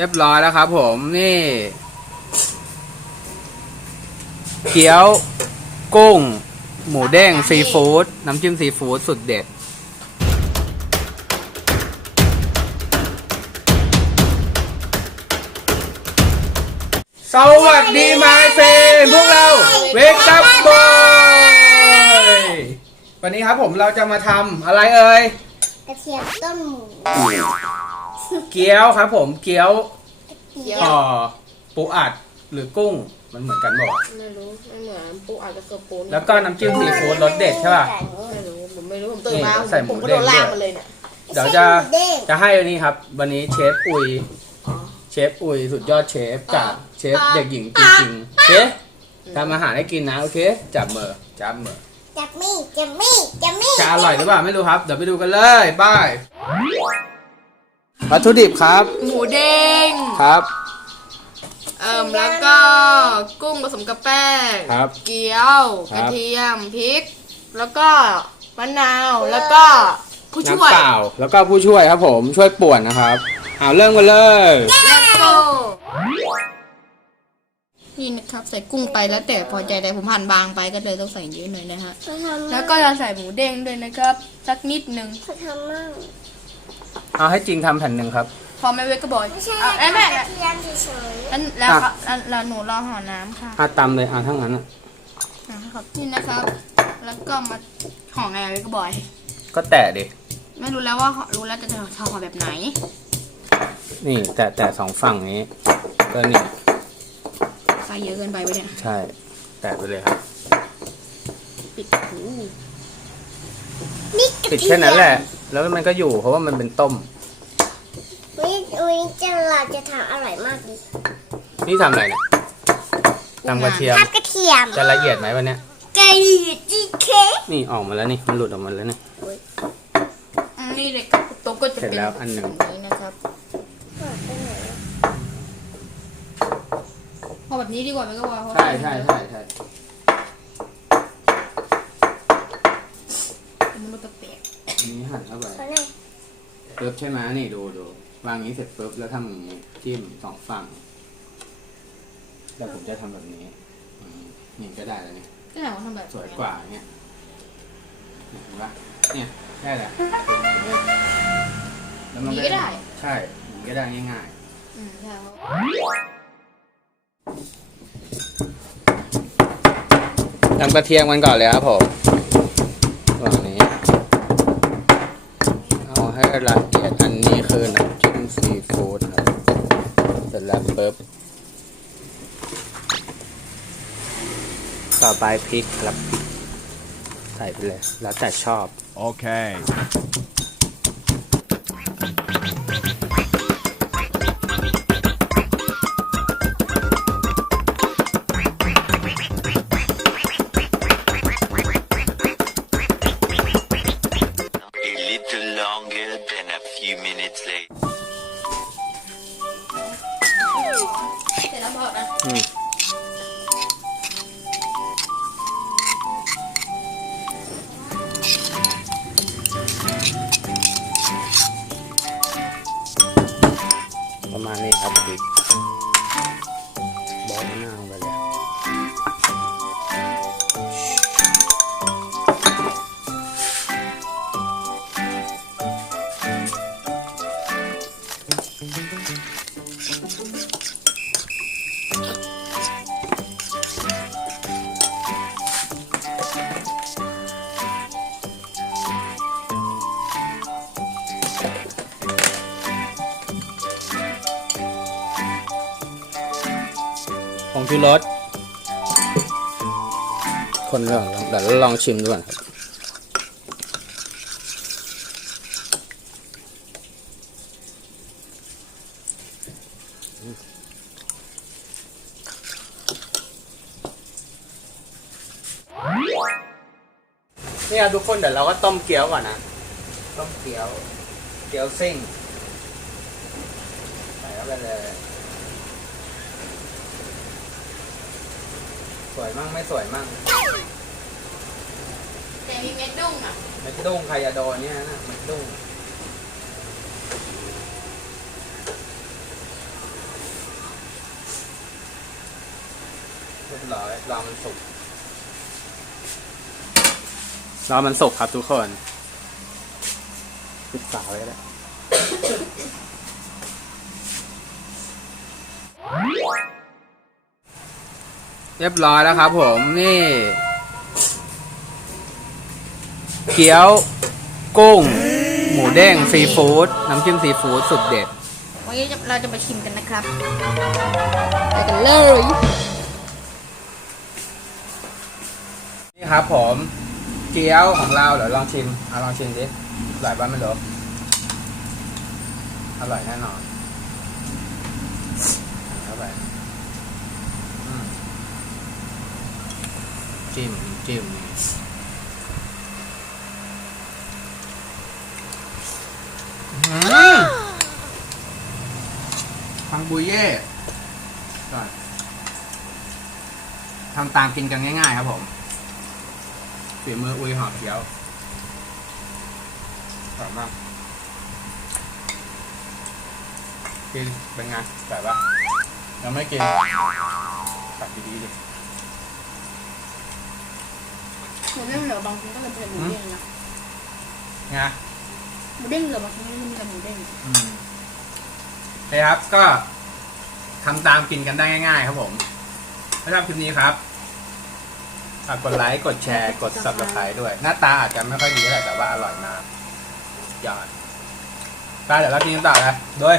เรียบร้อยแล้วครับผมนี่เกี๊ยวกุ้ง หมูเด้งซีฟู้ดน้ำจิ้มซีฟู้ดสุดเด็ดสวัสดีมาเฟนพวกเราเวกับบบอยวันนี้ครับผมเราจะมาทำอะไรเอ่ย กระเทียมต้นหมู เกี๊ยวครับ ผมเกี๊ยวเกี๊ยวห่อปูอัดหรือกุ้งมันเหมือนกันบอกไม่รู้ไม่เหมือนปูอาจจะเกือบปูนแล้วก็น้ำจิ้มซีฟู้ดรสเด็ดใช่ป่ะ ไม่รู้ผมไม่รู้ผมตื่นมานี่ใส่หมูผมก็เด้โดงนลากด้วยมาเลยเนี่ยเดี๋ยวจะเด้ง จะให้วันนี้ครับ วันนี้เชฟอุยอ๋อเชฟอุยสุดยอดเชฟจากเชฟเด็กหญิงจริงๆเชฟทำอาหารให้กินนะโอเคจับมือจับมือ จับมี่จับมี่จับมี่จะอร่อยหรือเปล่าไม่รู้ครับ เดี๋ยวไปดูกันเลยบาย วัตถุดิบครับ หมูเด้ง ครับ เอิ่มแล้วก็กุ้งผสมกับแป้ง ครับเกี๊ยว คกรับ ระเทียม พริก แล้วก็มะนาว แล้วก็ผู้ช่วยน้ำเปล่า แล้วก็ผู้ช่วยครับผมช่วยป่วนนะครับเอาเริ่มกันเลย แล้วก็นี่นะครับ ใส่กุ้งไปแล้วแต่พอใจแต่ผมหั่นบางไปก็เลยต้องใส่เยอะหน่อยนะฮะเขาทำแล้วก็จะใส่หมูเด้งด้วยนะครับ สักนิดนึงเขาทำมั่ง เอาให้จริงทำแผ่นหนึ่งครับ พอไม่เวทก็บอกไม่ใช่เอาแล้วแม่กระเทียมเฉยแล้วแล้วอะแล้วแล้วหนูรอห่อน้ำค่ะอาตำเลยอ่าทั้งนั้นอะนะครับนี่นะครับ แล้วก็มาห่อไงเวทก็บอย ก็แตะดิ ไม่รู้แล้วว่าห่อรู้แล้วจะจะห่อแบบไหน นี่ แตะแตะสองฝั่งนี้ ก็นี่ใส่เยอะเกินไปไปเนี่ย ใช่ แตะไปเลยครับ ปิดหู ๆนี่กระติดเทียมแค่นั้นแหละ แล้วมันก็อยู่เพราะว่ามันเป็นต้มวันนี้วันนี้จะเราจะทำอร่อยมากเลยนี่ทำอะไรเนี่ยตำกระเทียม ทำกระเทียมจะละเอียดไหมวันเนี้ยกระเทียมจีเคนี่ออกมาแล้วนี่ มันหลุดออกมาแล้วนี่อืมนี่เลยครับโต๊ะก็จะเสร็จเป็นแล้วอันหนึ่ง แบบนี้นะครับห่อแบบนี้ดีกว่าเวทก็บอยเพราะใช่ใช่ใช่ใช่ มันมันแปลก อันนี้ หั่นเข้าไปเขานั่งปึ๊บใช่ไหมนี่ดูดูวางอย่างนี้เสร็จปึ๊บแล้วทำอย่างนี้จิ้มสองฝั่งแล้วผมจะทำแบบนี้อืมนี่ก็ได้แล้วนี่ๆก็ไหนว่าทำแบบสวยกว่าเนี่ยเห็นปะเนี่ยได้แหละแล้วมันนี้ก็ได้ใช่มันก็ได้ง่ายอืมใช่ครับๆทำกระเทียมกันก่อนเลยครับผม ให้ละเอียดอันนี้คือน้ำจิ้มซีฟู้ดครับเสร็จแล้วปุ๊บต่อไปพริกครับใส่ไปเลย แล้วแต่ชอบ Okay. พอนะอืมประมาณนี้ครับพริกบอกมะนาวไปเลยของ ชูรสคนลองเดี๋ยวเราลองชิมดูก่อนครับนี่ครับทุกคนเดี๋ยวเราก็ต้มเกี๊ยวก่อนนะ ต้มเกี๊ยว เกี๊ยวซิ่ง ใส่เข้าไปเลย สวยมั่งไม่สวยมั่งแต่มีเม็ดดุ้งอะเม็ดดุ้งไคยาดอเนี่ยนะเม็ดดุ้งเรียบร้อยรอมันสุกรามันสุกครับทุกคนปิดสาไว้แล้ว เรียบร้อยแล้วครับผมนี่เกี๊ยวกุ้ง หมูเด้งซีฟู้ดน้ำจิ้มซีฟู้ดสุดเด็ด วันนี้เราจะมาชิมกันนะครับ ไปกันเลย นี่ครับผมเกี๊ยวของเราเดี๋ยวลองชิมเอาลองชิมดิอร่อยบ้างไม่รู้อร่อยแน่นอนเข้าไปอืม จิ้มจิ้มนี่ฟังบุยเย่ก่อนทำตามกินกันง่าย ๆ ครับผมฝีมืออุยหอบเขียวอร่อยมากกินเป็นไงแบบว่ายังไม่กินตัดดีๆดิ ห มูเด้งเหลือบางทีก็เลยเป็นหมูเด้งนะไงหมูเด้งเหลือบางทีก็เลยเป็นหมูเด้งอืมโอเคครับก็ทำตามกินกันได้ง่ายๆ ครับผมถ้าชอบคลิปนี้ครับฝากกดไลค์กดแชร์กด subscribe ด้วย หน้าตาอาจจะไม่ค่อยดีเท่าไหร่แต่ว่าอร่อยมากยอดไปเดี๋ยวเรากินกันต่อเลยด้วย